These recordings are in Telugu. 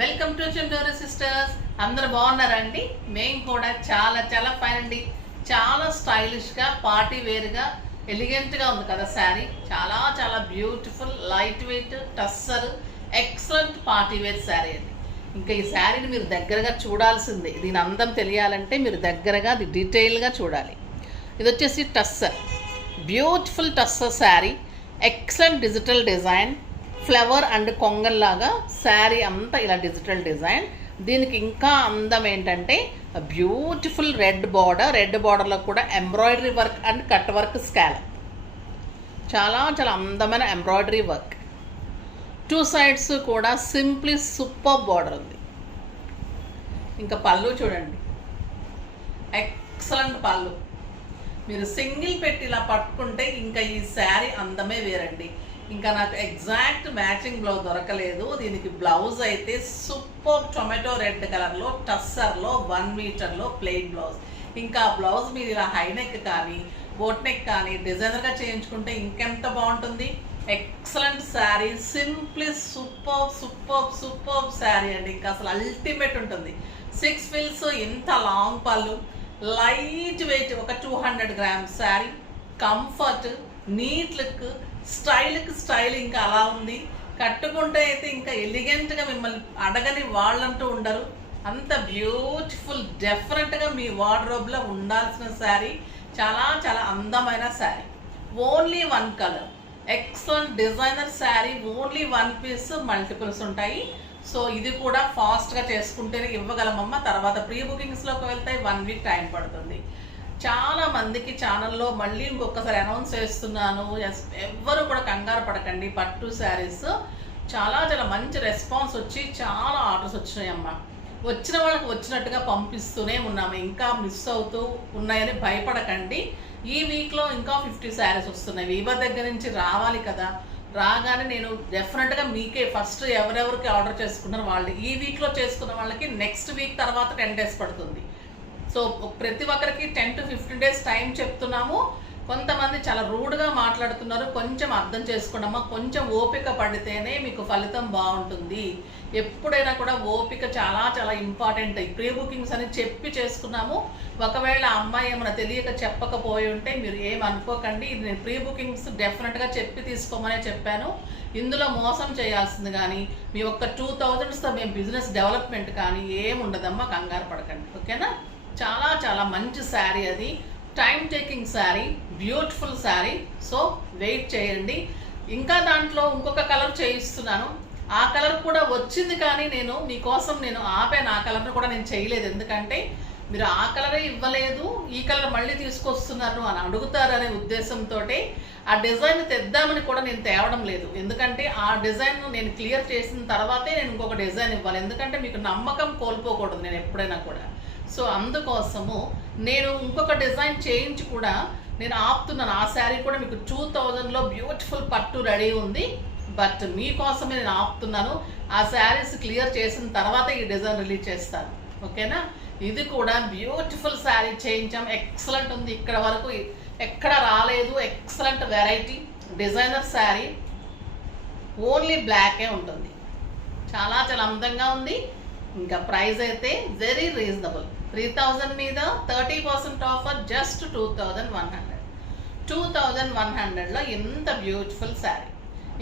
Welcome to చింటూరి sisters. అందరు బాగున్నారండి? మేము కూడా చాలా చాలా ఫైన్ అండి. చాలా స్టైలిష్గా పార్టీ వేర్గా ఎలిగెంట్గా ఉంది కదా శారీ. చాలా చాలా beautiful light weight tussar excellent party wear sari అండి. ఇంకా ఈ శారీని మీరు దగ్గరగా చూడాల్సిందే. దీని అందం తెలియాలంటే మీరు దగ్గరగా అది డీటెయిల్గా చూడాలి. ఇది వచ్చేసి tussar, beautiful tussar sari, excellent digital design, flower and కొంగల్లాగా శారీ అంతా ఇలా డిజిటల్ డిజైన్. దీనికి ఇంకా అందం ఏంటంటే బ్యూటిఫుల్ రెడ్ బార్డర్లో కూడా embroidery work and cut work scallop. చాలా చాలా అందమైన ఎంబ్రాయిడరీ వర్క్. టూ సైడ్స్ కూడా సింప్లీ సూపర్ బార్డర్ ఉంది. ఇంకా పళ్ళు చూడండి, ఎక్సలెంట్ పళ్ళు. మీరు సింగిల్ పెట్టి ఇలా పట్టుకుంటే ఇంకా ఈ శారీ అందమే వేరండి. ఇంకా నాకు ఎగ్జాక్ట్ మ్యాచింగ్ బ్లౌజ్ దొరకలేదు. దీనికి బ్లౌజ్ అయితే సూపర్ టొమాటో రెడ్ కలర్లో టస్సర్లో 1 మీటర్లో ప్లెయిన్ బ్లౌజ్. ఇంకా ఆ బ్లౌజ్ మీరు ఇలా హై నెక్ కానీ బోట్ నెక్ కానీ డిజైనర్గా చేయించుకుంటే ఇంకెంత బాగుంటుంది. Excellent sari, simply super sari అండి. ఇంకా అసలు అల్టిమేట్ ఉంటుంది. 6 ఫిల్స్, ఇంత లాంగ్ పళ్ళు, లైట్ వెయిట్, ఒక 200 grams sari, comfort, neat look, style ఇంకా అలా ఉంది. కట్టుకుంటే అయితే ఇంకా ఎలిగెంట్గా మిమ్మల్ని అడగని వాళ్ళంటూ ఉండరు. అంత బ్యూటిఫుల్, డెఫినెట్గా మీ వార్డ్రోబ్లో ఉండాల్సిన శారీ. చాలా చాలా అందమైన sari. Only 1 colour, excellent designer sari. Only 1 piece, multiples ఉంటాయి. సో ఇది కూడా ఫాస్ట్గా చేసుకుంటేనే ఇవ్వగలమమ్మ. తర్వాత ప్రీ బుకింగ్స్లోకి వెళ్తే 1 వీక్ టైం పడుతుంది. చాలా మందికి ఛానల్లో మళ్ళీ ఇంకొకసారి అనౌన్స్ చేస్తున్నాను, ఎవ్వరు కూడా కంగారు పడకండి. పట్టు శారీస్ చాలా చాలా మంచి రెస్పాన్స్ వచ్చి చాలా ఆర్డర్స్ వచ్చినాయమ్మా. వచ్చిన వాళ్ళకి వచ్చినట్టుగా పంపిస్తూనే ఉన్నాము. ఇంకా మిస్ అవుతూ ఉన్నాయని భయపడకండి. ఈ వీక్లో ఇంకా 50 శారీస్ వస్తున్నాయి. వీవర్ దగ్గర నుంచి రావాలి కదా. రాగానే నేను డెఫినెట్గా మీకే ఫస్ట్ ఎవరెవరికి ఆర్డర్ చేసుకున్నారో వాళ్ళు, ఈ వీక్లో చేసుకున్న వాళ్ళకి నెక్స్ట్ వీక్ తర్వాత 10 డేస్ పడుతుంది. సో ప్రతి ఒక్కరికి 10 to 15 డేస్ టైం చెప్తున్నాము. కొంతమంది చాలా రూడ్గా మాట్లాడుతున్నారు, కొంచెం అర్థం చేసుకోండమ్మా. కొంచెం ఓపిక పడితేనే మీకు ఫలితం బాగుంటుంది. ఎప్పుడైనా కూడా ఓపిక చాలా చాలా ఇంపార్టెంట్. ప్రీ బుకింగ్స్ అని చెప్పి చేసుకున్నాము. ఒకవేళ అమ్మాయి ఏమైనా తెలియక చెప్పకపోయి ఉంటే మీరు ఏం అనుకోకండి. నేను ప్రీ బుకింగ్స్ డెఫినెట్గా చెప్పి తీసుకోమనే చెప్పాను. ఇందులో మోసం చేయాల్సింది కానీ మీ ఒక్క 2000తో మేము బిజినెస్ డెవలప్మెంట్ కానీ ఏముండదమ్మా. కంగారు పడకండి, ఓకేనా. చాలా చాలా మంచి శారీ, అది time taking sari, beautiful sari. So wait చేయండి. ఇంకా దాంట్లో ఇంకొక కలర్ చేయిస్తున్నాను. ఆ కలర్ కూడా వచ్చింది కానీ నేను మీకోసం ఆపాను. ఆ కలర్ని కూడా నేను చేయలేదు. ఎందుకంటే మీరు ఆ కలరే ఇవ్వలేదు, ఈ కలర్ మళ్ళీ తీసుకొస్తున్నారు అని అడుగుతారనే ఉద్దేశంతో ఆ డిజైన్ తెద్దామని కూడా నేను తేవడం లేదు. ఎందుకంటే ఆ డిజైన్ నేను క్లియర్ చేసిన తర్వాతే నేను ఇంకొక డిజైన్ ఇవ్వాలి. ఎందుకంటే మీకు నమ్మకం కోల్పోకూడదు నేను ఎప్పుడైనా కూడా. సో అందుకోసము నేను ఇంకొక డిజైన్ చేయించి కూడా నేను ఆపుతున్నాను. ఆ శారీ కూడా మీకు 2000లో బ్యూటిఫుల్ పట్టు రెడీ ఉంది. బట్ మీకోసమే నేను ఆపుతున్నాను. ఆ శారీస్ క్లియర్ చేసిన తర్వాత ఈ డిజైన్ రిలీజ్ చేస్తాను, ఓకేనా. ఇది కూడా బ్యూటిఫుల్ శారీ చేయించాం. ఎక్సలెంట్ ఉంది. ఇక్కడ వరకు ఎక్కడ రాలేదు. Excellent variety designer sari. Only బ్లాకే ఉంటుంది. చాలా చాలా అందంగా ఉంది. ఇంకా ప్రైస్ అయితే వెరీ రీజనబుల్. 3000 మీద 30% ఆఫర్, జస్ట్ 2100. 2100లో ఎంత బ్యూటిఫుల్ శారీ.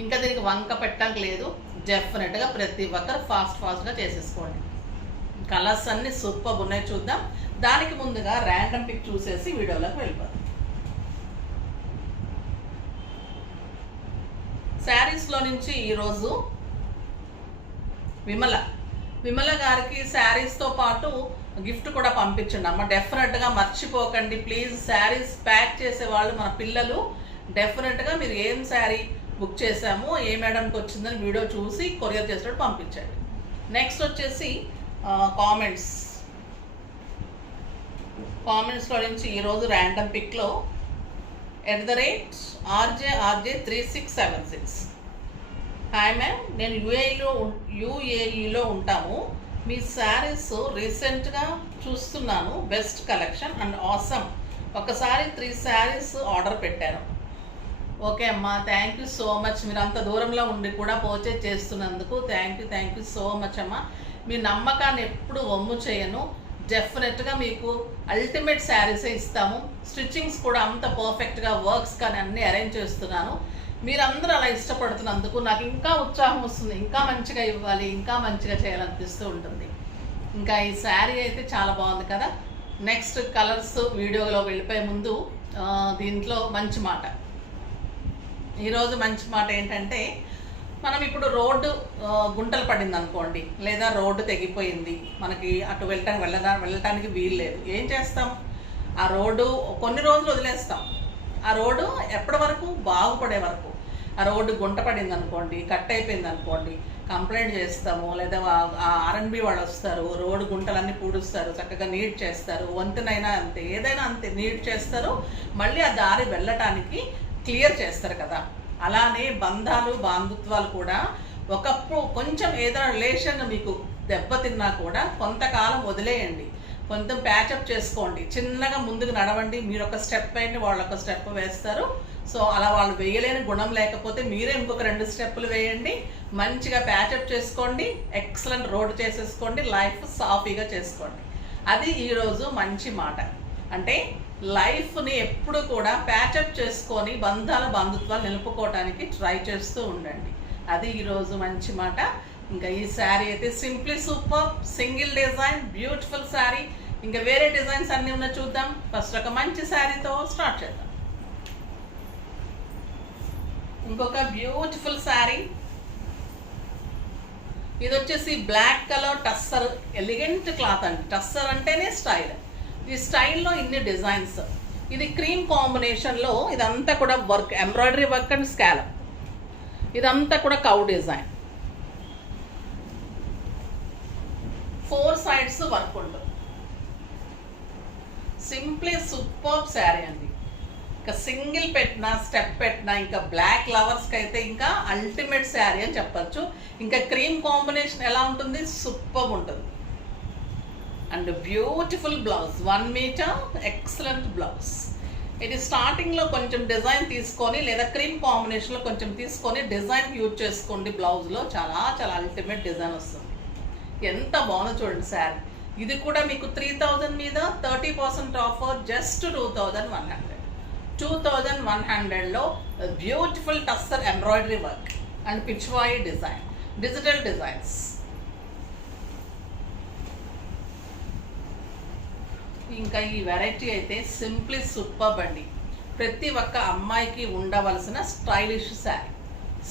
ఇంకా దీనికి వంక పెట్టడానికి లేదు. డెఫినెట్గా ప్రతి ఒక్కరు ఫాస్ట్గా చేసేసుకోండి. కలర్స్ అన్ని సూపర్ ఉన్నాయి. చూద్దాం. దానికి ముందుగా ర్యాండమ్ పిక్ చూసేసి వీడియోలోకి వెళ్ళిపోతాం. శారీస్లో నుంచి ఈరోజు విమల గారికి శారీస్తో పాటు గిఫ్ట్ కూడా పంపించండి అమ్మ. డెఫినెట్గా మర్చిపోకండి ప్లీజ్. శారీస్ ప్యాక్ చేసేవాళ్ళు మన పిల్లలు. డెఫినెట్గా మీరు ఏం శారీ బుక్ చేసామో, ఏ మేడంకి వచ్చిందని వీడియో చూసి కొరియర్ చేసేటప్పుడు పంపించండి. నెక్స్ట్ వచ్చేసి కామెంట్స్లో నుంచి ఈరోజు ర్యాండమ్ పిక్లో @RJ3676. హాయ్ మ్యామ్, నేను యూఏఈలో ఉంటాము. మీ శారీస్ రీసెంట్గా చూస్తున్నాను. Best collection and awesome. ఒకసారి 3 శారీస్ ఆర్డర్ పెట్టాను. ఓకే అమ్మా, థ్యాంక్ యూ సో మచ్. మీరు అంత దూరంలో ఉండి కూడా పర్చేజ్ చేస్తున్నందుకు థ్యాంక్ యూ సో మచ్ అమ్మా. మీ నమ్మకాన్ని ఎప్పుడు వమ్ము చేయను. డెఫినెట్గా మీకు అల్టిమేట్ శారీసే ఇస్తాము. స్టిచ్చింగ్స్ కూడా అంత పర్ఫెక్ట్గా వర్క్స్ కానీ అన్నీ అరేంజ్ చేస్తున్నాను. మీరందరూ అలా ఇష్టపడుతున్నందుకు నాకు ఇంకా ఉత్సాహం వస్తుంది. ఇంకా మంచిగా ఇవ్వాలి, ఇంకా మంచిగా చేయాలనిపిస్తూ ఉంటుంది. ఇంకా ఈ శారీ అయితే చాలా బాగుంది కదా. నెక్స్ట్ కలర్స్ వీడియోలో వెళ్ళిపోయే ముందు దీంట్లో మంచి మాట, ఈరోజు మంచి మాట ఏంటంటే, మనం ఇప్పుడు రోడ్డు గుంటలు పడింది అనుకోండి, లేదా రోడ్డు తెగిపోయింది, మనకి అటు వెళ్ళటానికి వీలు లేదు. ఏం చేస్తాం? ఆ రోడ్డు కొన్ని రోజులు వదిలేస్తాం. ఆ రోడ్డు ఎప్పటి వరకు? బాగుపడే వరకు. ఆ రోడ్డు గుంట పడింది అనుకోండి, కట్ అయిపోయింది అనుకోండి, కంప్లైంట్ చేస్తాము, లేదా ఆర్ఎన్బి వాళ్ళు వస్తారు, రోడ్డు గుంటలన్నీ పూడుస్తారు, చక్కగా నీట్ చేస్తారు. వంతెనైనా అంతే, ఏదైనా అంతే నీట్ చేస్తారు, మళ్ళీ ఆ దారి వెళ్ళటానికి క్లియర్ చేస్తారు కదా. అలానే బంధాలు బాంధుత్వాలు కూడా ఒకప్పుడు కొంచెం ఏదైనా రిలేషన్ మీకు దెబ్బతిన్నా కూడా కొంతకాలం వదిలేయండి, కొంచెం ప్యాచప్ చేసుకోండి, చిన్నగా ముందుకు నడవండి. మీరు ఒక స్టెప్ అయింది, వాళ్ళు ఒక స్టెప్ వేస్తారు. సో అలా వాళ్ళు వేయలేని గుణం లేకపోతే మీరే ఇంకొక 2 స్టెప్పులు వేయండి, మంచిగా ప్యాచప్ చేసుకోండి, ఎక్సలెంట్ రోడ్ చేసేసుకోండి, లైఫ్ సాఫీగా చేసుకోండి. అది ఈరోజు మంచి మాట. అంటే లైఫ్ని ఎప్పుడు కూడా ప్యాచప్ చేసుకొని బంధుత్వాలు నిలుపుకోవడానికి ట్రై చేస్తూ ఉండండి. అది ఈరోజు మంచి మాట. ఇంకా ఈ శారీ అయితే simply super, single design, beautiful sari. ఇంకా వేరే డిజైన్స్ అన్నీ ఉన్నా చూద్దాం. ఫస్ట్ ఒక మంచి శారీతో స్టార్ట్ చేద్దాం. ఇంకొక బ్యూటిఫుల్ శారీ. ఇది వచ్చేసి black colour tussar, elegant cloth అండి. టస్సర్ అంటేనే స్టైల్. ఈ స్టైల్లో ఇన్ని డిజైన్స్. ఇది క్రీమ్ కాంబినేషన్లో ఇదంతా కూడా work, embroidery work and scallop. ఇదంతా కూడా కౌ డిజైన్. 4 సైడ్స్ వర్క్ ఉంటుంది. సింప్లీ సూపర్ శారీ అండి. ఇంకా సింగిల్ పెట్టినా, స్టెప్ పెట్టినా, ఇంకా బ్లాక్ లవర్స్కి అయితే ఇంకా అల్టిమేట్ శారీ అని చెప్పచ్చు. ఇంకా క్రీమ్ కాంబినేషన్ ఎలా ఉంటుంది? సూపర్ ఉంటుంది. And beautiful blouse, 1 metre, excellent blouse. ఇది స్టార్టింగ్లో కొంచెం డిజైన్ తీసుకొని, లేదా క్రీమ్ కాంబినేషన్లో కొంచెం తీసుకొని డిజైన్ యూజ్ చేసుకోండి. బ్లౌజ్లో చాలా చాలా అల్టిమేట్ డిజైన్ వస్తుంది. ఎంత బాగుందో చూడండి శారీ. ఇది కూడా మీకు 3000 మీద 30% ఆఫర్, జస్ట్ 2100. 2100లో beautiful tussar embroidery work and pichwai design, digital designs. ఇంకా ఈ వెరైటీ అయితే సింప్లీ సూపర్ అండి. ప్రతి ఒక్క అమ్మాయికి ఉండవలసిన స్టైలిష్ శారీ.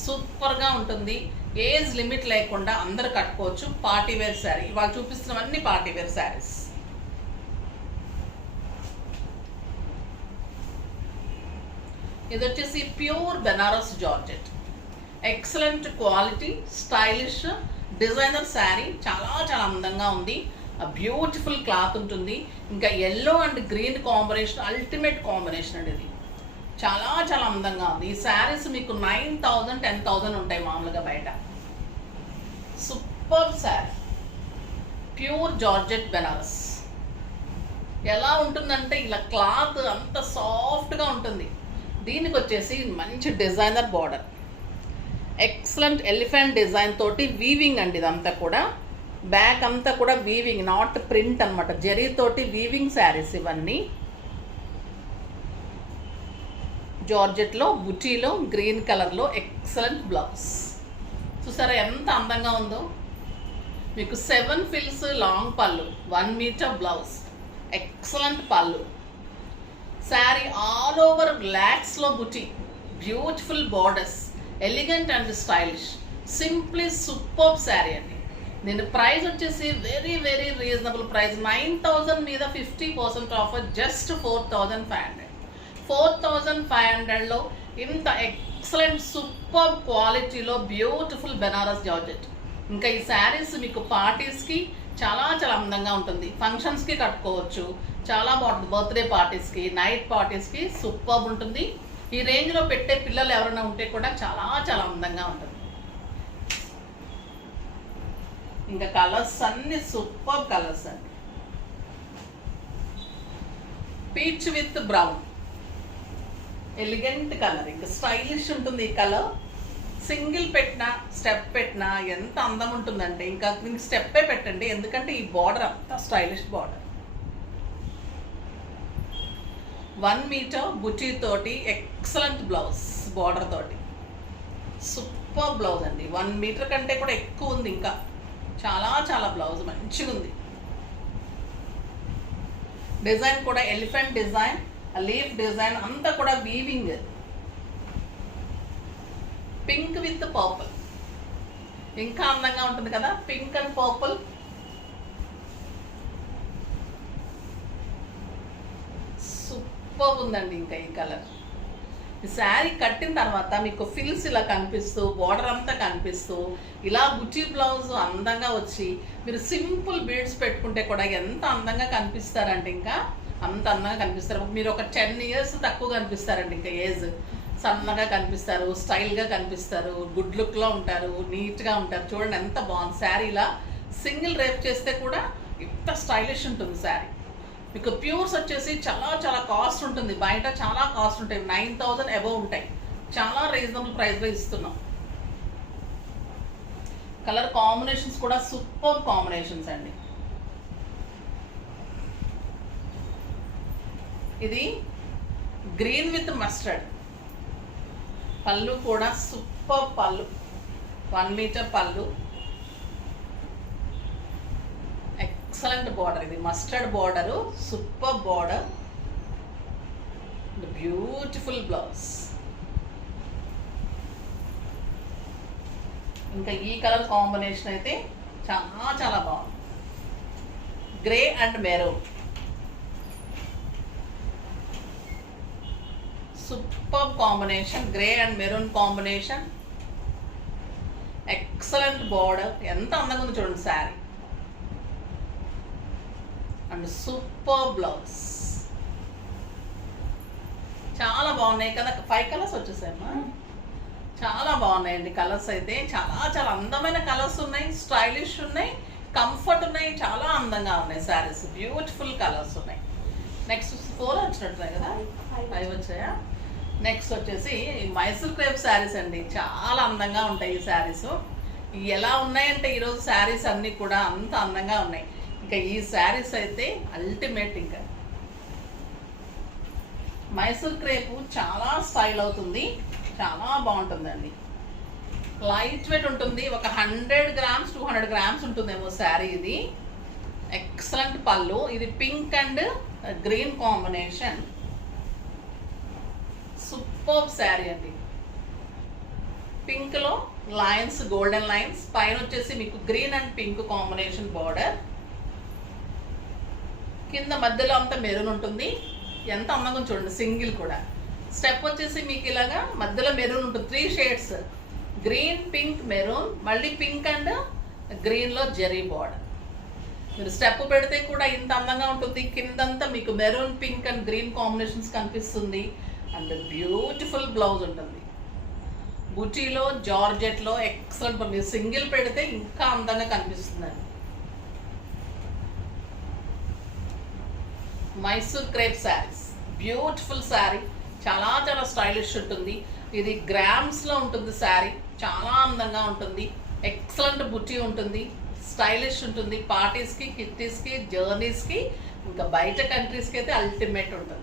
సూపర్గా ఉంటుంది. ఏజ్ లిమిట్ లేకుండా అందరు కట్టుకోవచ్చు. పార్టీవేర్ శారీ. ఇవాళ చూపిస్తున్నవన్నీ పార్టీవేర్ శారీస్. ఇది వచ్చేసి pure Banaras georgette, excellent quality, stylish designer sari. చాలా చాలా అందంగా ఉంది. బ్యూటిఫుల్ క్లాత్ ఉంటుంది. ఇంకా yellow and green combination, ultimate combination అండి. ఇది చాలా చాలా అందంగా ఉంది. ఈ శారీస్ మీకు 9000, 10,000 ఉంటాయి మామూలుగా బయట. Super sari, pure georgette Banaras. ఎలా ఉంటుందంటే ఇలా క్లాత్ అంత సాఫ్ట్గా ఉంటుంది. దీనికి వచ్చేసి మంచి designer border, excellent elephant design తోటి వీవింగ్ అండి. ఇదంతా కూడా బ్యాక్ అంతా కూడా వీవింగ్, నాట్ ప్రింట్ అనమాట. జరీతోటి వీవింగ్ శారీస్ ఇవన్నీ. జార్జెట్లో, బుటీలో, గ్రీన్ కలర్లో ఎక్సలెంట్ బ్లౌజ్. చూసారా ఎంత అందంగా ఉందో. మీకు 7 ఫిల్స్ లాంగ్ పళ్ళు, 1 మీటర్ బ్లౌజ్, ఎక్సలెంట్ పళ్ళు. Sari all over బ్లాక్స్లో buti, beautiful borders, elegant and stylish. Simply super sari అండి. దీని ప్రైస్ వచ్చేసి వెరీ వెరీ రీజనబుల్ ప్రైస్. 9000 మీద 50% ఆఫర్, జస్ట్ 4500. 4500లో ఇంత ఎక్సలెంట్ సూపర్ క్వాలిటీలో బ్యూటిఫుల్ బెనారస్ జార్జెట్. ఇంకా ఈ శారీస్ మీకు పార్టీస్కి చాలా చాలా అందంగా ఉంటుంది. ఫంక్షన్స్కి కట్టుకోవచ్చు, చాలా బాగుంటుంది. బర్త్డే పార్టీస్కి, నైట్ పార్టీస్కి సూపర్ ఉంటుంది. ఈ రేంజ్లో పెట్టే పిల్లలు ఎవరైనా ఉంటే కూడా చాలా చాలా అందంగా ఉంటుంది. ఇంకా కలర్స్ అన్ని సూపర్ కలర్స్ అండి. Peach with brown, elegant colour, ఇంకా స్టైలిష్ ఉంటుంది ఈ కలర్. సింగిల్ పెట్టినా స్టెప్ పెట్టినా ఎంత అందం ఉంటుందంటే, ఇంకా దీనికి స్టెప్పే పెట్టండి ఎందుకంటే ఈ బార్డర్ అంతా స్టైలిష్ బార్డర్. 1 మీటర్ బుటీ తోటి ఎక్సలెంట్ బ్లౌజ్, బార్డర్ తోటి సూపర్ బ్లౌజ్ అండి. 1 మీటర్ కంటే కూడా ఎక్కువ ఉంది, ఇంకా చాలా చాలా బ్లౌజ్ మంచిగా ఉంది. డిజైన్ కూడా ఎలిఫెంట్ డిజైన్, లీఫ్ డిజైన్ అంతా కూడా వీవింగ్. పింక్ విత్ పర్పుల్ ఇంకా అందంగా ఉంటుంది కదా, పింక్ అండ్ పర్పుల్. సూపర్ ఉందండి ఇంకా ఈ కలర్. ఈ శారీ కట్టిన తర్వాత మీకు ఫిల్స్ ఇలా కనిపిస్తూ, బార్డర్ అంతా కనిపిస్తూ, ఇలా బుటీ బ్లౌజ్ అందంగా వచ్చి మీరు సింపుల్ బీడ్స్ పెట్టుకుంటే కూడా ఎంత అందంగా కనిపిస్తారంటే, ఇంకా అంత అందంగా కనిపిస్తారు. మీరు ఒక 10 years తక్కువ కనిపిస్తారండి, ఇంకా ఏజ్ సన్నగా కనిపిస్తారు, స్టైల్గా కనిపిస్తారు, గుడ్ లుక్లో ఉంటారు, నీట్గా ఉంటారు. చూడండి ఎంత బాగుంది శారీ. ఇలా సింగిల్ రేప్ చేస్తే కూడా ఇంత స్టైలిష్ ఉంటుంది శారీ. మీకు ప్యూర్స్ వచ్చేసి చాలా చాలా కాస్ట్ ఉంటుంది, బయట చాలా కాస్ట్ ఉంటాయి, 9,000 అబవ్ ఉంటాయి. చాలా రీజనబుల్ ప్రైస్లో ఇస్తున్నాం. కలర్ కాంబినేషన్స్ కూడా సూపర్ కాంబినేషన్స్ అండి. ఇది గ్రీన్ విత్ మస్టర్డ్, పళ్ళు కూడా సూపర్ పళ్ళు, 1 మీటర్ పళ్ళు, ఎక్సలెంట్ బార్డర్. ఇది mustard border, super border, beautiful blouse. ఇంకా ఈ కలర్ కాంబినేషన్ అయితే చాలా చాలా బాగుంది, grey and maroon. Super combination, grey and maroon combination, excellent border. ఎంత అందంగా ఉంది చూడండి శారీ, అండ్ సూపర్ బ్లౌజ్. చాలా బాగున్నాయి కదా, 5 కలర్స్ వచ్చేసాయమ్మా. చాలా బాగున్నాయండి కలర్స్ అయితే, చాలా చాలా అందమైన కలర్స్ ఉన్నాయి, స్టైలిష్ ఉన్నాయి, కంఫర్ట్ ఉన్నాయి, చాలా అందంగా ఉన్నాయి శారీస్, బ్యూటిఫుల్ కలర్స్ ఉన్నాయి. నెక్స్ట్ 4 వచ్చినట్టున్నాయి కదా, 5 వచ్చాయా. నెక్స్ట్ వచ్చేసి మైసూర్ క్రేప్ శారీస్ అండి, చాలా అందంగా ఉంటాయి ఈ శారీస్. ఎలా ఉన్నాయంటే ఈరోజు శారీస్ అన్నీ కూడా అంత అందంగా ఉన్నాయి. ఇంకా ఈ శారీస్ అయితే అల్టిమేట్. ఇంకా మైసూర్ క్రేపు చాలా స్టైల్ అవుతుంది, చాలా బాగుంటుందండి. లైట్ వెయిట్ ఉంటుంది, ఒక 100 grams 200 grams ఉంటుందేమో శారీ. ఇది ఎక్సలెంట్ పళ్ళు. ఇది pink and green combination, super sari అండి. పింక్లో లైన్స్, గోల్డెన్ లైన్స్, పైన వచ్చేసి మీకు green and pink combination border, కింద మధ్యలో అంతా మెరూన్ ఉంటుంది. ఎంత అందంగా చూడండి, సింగిల్ కూడా. స్టెప్ వచ్చేసి మీకు ఇలాగా మధ్యలో మెరూన్ ఉంటుంది, 3 shades, గ్రీన్, పింక్, మెరూన్, మళ్ళీ పింక్ అండ్ గ్రీన్లో జెరీ బార్డర్. మీరు స్టెప్ పెడితే కూడా ఇంత అందంగా ఉంటుంది. కిందంతా మీకు maroon, pink and green combinations కనిపిస్తుంది, అండ్ బ్యూటిఫుల్ బ్లౌజ్ ఉంటుంది. బుటీలో, జార్జెట్లో ఎక్సలెంట్. మీరు సింగిల్ పెడితే ఇంకా అందంగా కనిపిస్తుందండి. మైసూర్ క్రేప్ శారీస్, బ్యూటిఫుల్ శారీ, చాలా చాలా స్టైలిష్ ఉంటుంది. ఇది గ్రామ్స్లో ఉంటుంది శారీ, చాలా అందంగా ఉంటుంది, ఎక్సలెంట్ బుటీ ఉంటుంది, స్టైలిష్ ఉంటుంది. పార్టీస్కి, కిట్టీస్కి, జర్నీస్కి, ఇంకా బయట కంట్రీస్కి అయితే అల్టిమేట్ ఉంటుంది.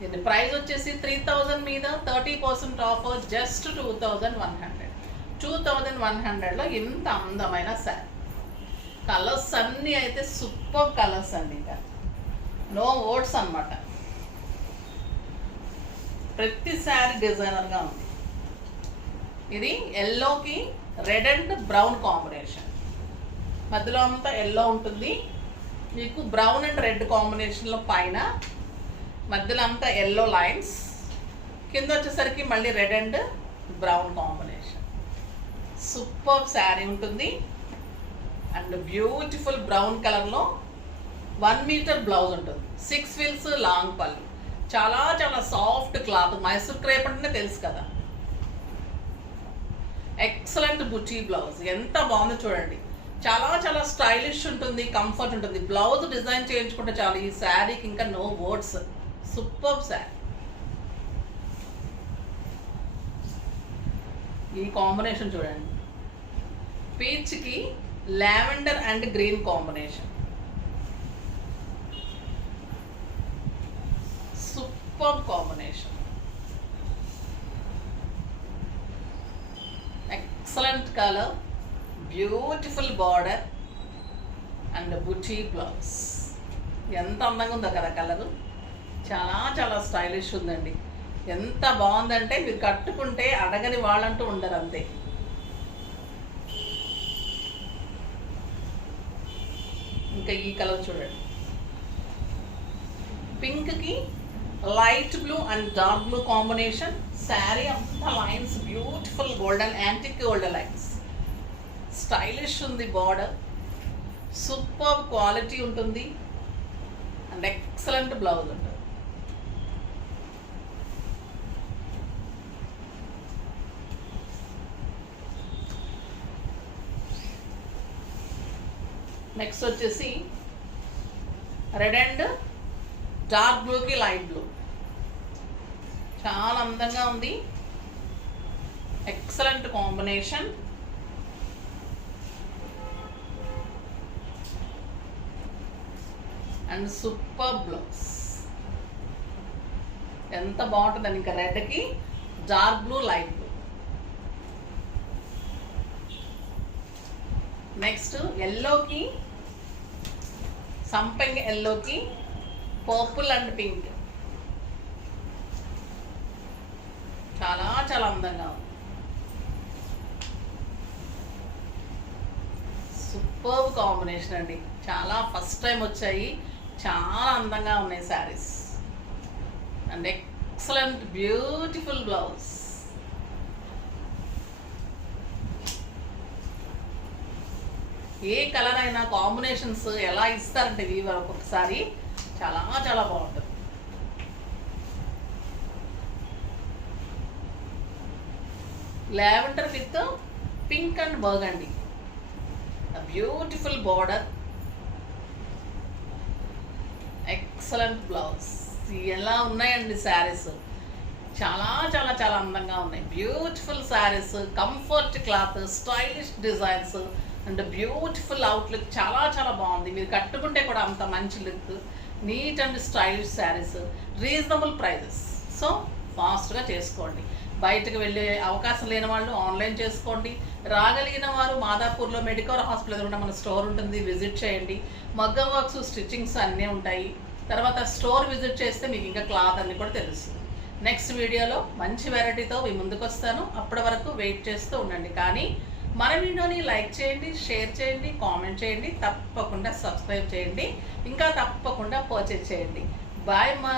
దీని ప్రైస్ వచ్చేసి 3,000 మీద 30% ఆఫర్, జస్ట్ 2,100. 2,100లో ఇంత అందమైన శారీ. కలర్స్ అన్నీ అయితే సూపర్ కలర్స్ అండి, ఇంకా నో వర్డ్స్ అన్నమాట. ప్రతి శారీ డిజైనర్గా ఉంది. ఇది ఎల్లోకి రెడ్ అండ్ బ్రౌన్ కాంబినేషన్, మధ్యలో అంతా ఎల్లో ఉంటుంది, మీకు బ్రౌన్ అండ్ రెడ్ కాంబినేషన్లో పైన మధ్యలో అంతా ఎల్లో లైన్స్, కింద వచ్చేసరికి మళ్ళీ red and brown combination. Super sari ఉంటుంది, అండ్ బ్యూటిఫుల్ బ్రౌన్ కలర్లో 1 మీటర్ బ్లౌజ్ ఉంటుంది, 6 frills లాంగ్ పళ్ళు, చాలా చాలా సాఫ్ట్ క్లాత్. మైసూర్ క్రేప్ అంటేనే తెలుసు కదా. ఎక్సలెంట్ బుటీ బ్లౌజ్, ఎంత బాగుందో చూడండి. చాలా చాలా స్టైలిష్ ఉంటుంది, కంఫర్ట్ ఉంటుంది. బ్లౌజ్ డిజైన్ చేయించుకుంటే చాలు ఈ శారీకి, ఇంకా నో వర్డ్స్. సూపర్ శారీ. ఈ కాంబినేషన్ చూడండి, పీచ్కి lavender and green combination, super combination, excellent colour, beautiful border and buti blouse. ఎంత అందంగా ఉందో కదా కలరు, చాలా చాలా స్టైలిష్ ఉందండి. ఎంత బాగుందంటే మీరు కట్టుకుంటే అడగని వాళ్ళంటూ ఉండరు అంతే. ఇంకా ఈ కలర్ చూడండి, పింక్కి light blue and dark blue combination. Sari అంతా lines beautiful golden antique golden lines, stylish ఉంది బార్డర్, సూపర్ క్వాలిటీ ఉంటుంది అండ్ ఎక్సలెంట్ బ్లౌజ్ ఉంటుంది. నెక్స్ట్ వచ్చేసి రెడ్ అండ్ డార్క్ బ్లూకి లైట్ బ్లూ, చాలా అందంగా ఉంది, excellent combination. And super blouse, ఎంత బాగుంటుందండి. ఇంకా రెడ్కి dark blue light blue. Next ఎల్లోకి సంపంగి ఎల్లోకి పర్పుల్ అండ్ పింక్, చాలా చాలా అందంగా ఉంది, సూపర్ కాంబినేషన్ అండి. చాలా ఫస్ట్ టైం వచ్చాయి, చాలా అందంగా ఉన్నాయి saris and excellent beautiful blouse. ఏ కలర్ అయినా కాంబినేషన్స్ ఎలా ఇస్తారంటే వీవర్ ఒక్కొక్కసారి చాలా చాలా బాగుంటుంది. Lavender with pink and burgundy, beautiful border, excellent blouse. ఎలా ఉన్నాయండి శారీస్, చాలా చాలా చాలా అందంగా ఉన్నాయి. Beautiful saris, comfort cloth, stylish designs and beautiful outlook, చాలా చాలా బాగుంది. మీరు కట్టుకుంటే కూడా అంత మంచి look, neat and stylish saris, reasonable prices. So ఫాస్ట్గా చేసుకోండి. బయటకు వెళ్ళే అవకాశం లేని వాళ్ళు ఆన్లైన్ చేసుకోండి. రాగలిగిన వారు మాదాపూర్లో మెడికల్ హాస్పిటల్ కూడా మన స్టోర్ ఉంటుంది, విజిట్ చేయండి. మగ్గం వర్క్స్, స్టిచ్చింగ్స్ అన్నీ ఉంటాయి. తర్వాత స్టోర్ విజిట్ చేస్తే మీకు ఇంకా క్లాత్ అన్నీ కూడా తెలుస్తుంది. నెక్స్ట్ వీడియోలో మంచి వెరైటీతో మీ ముందుకు వస్తాను. అప్పటి వరకు వెయిట్ చేస్తూ ఉండండి. కానీ మన వీడియోని లైక్ చేయండి, షేర్ చేయండి, కామెంట్ చేయండి, తప్పకుండా సబ్స్క్రైబ్ చేయండి, ఇంకా తప్పకుండా పర్చేజ్ చేయండి. బాయ్ మా.